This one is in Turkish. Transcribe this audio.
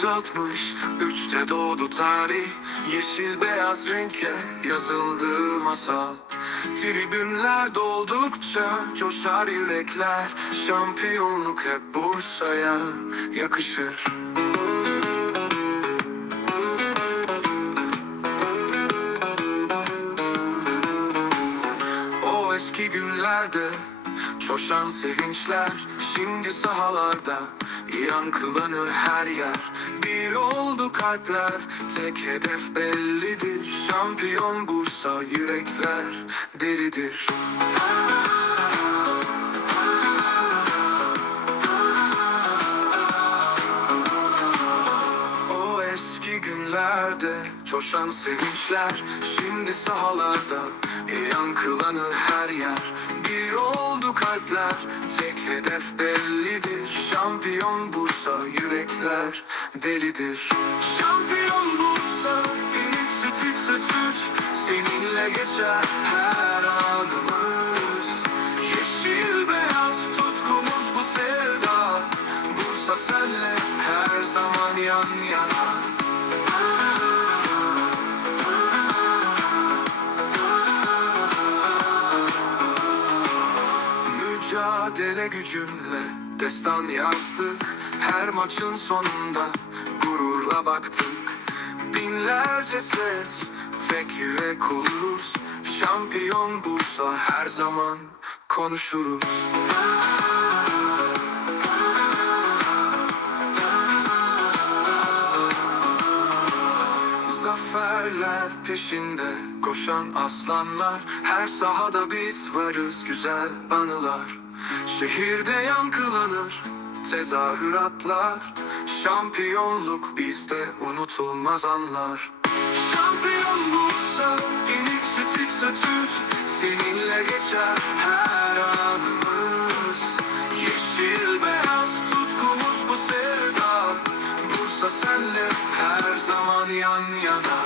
1963'te doğdu tarih Yeşil beyaz renkle yazıldı masal. Tribünler doldukça coşar yürekler. Şampiyonluk hep Bursa'ya yakışır. O eski günlerde coşan sevinçler Şimdi sahalarda yankılanır her yer. Bir oldu kalpler tek hedef bellidir. Şampiyon Bursa yürekler delidir. O eski günlerde coşan sevinçler. Şimdi sahalarda yankılanır her yer kalpler tek hedef bellidir. Şampiyon Bursa yürekler delidir. Şampiyon Bursa inik süt süt Seninle geçer her anımız. Yeşil beyaz tutkumuz bu sevda Bursa senle her zaman yan yana Mücadele gücünle destan yazdık. Her maçın sonunda gururla baktık. Binlerce ses tek yürek oluruz. Şampiyon Bursa her zaman konuşuruz. Zaferler peşinde koşan aslanlar. Her sahada biz varız güzel anılar Şehirde yankılanır tezahüratlar Şampiyonluk bizde unutulmaz anlar. Şampiyon Bursa inik süt iç süt Seninle geçer her anımız. Yeşil beyaz tutkumuz bu sevda Bursa senle her zaman yan yana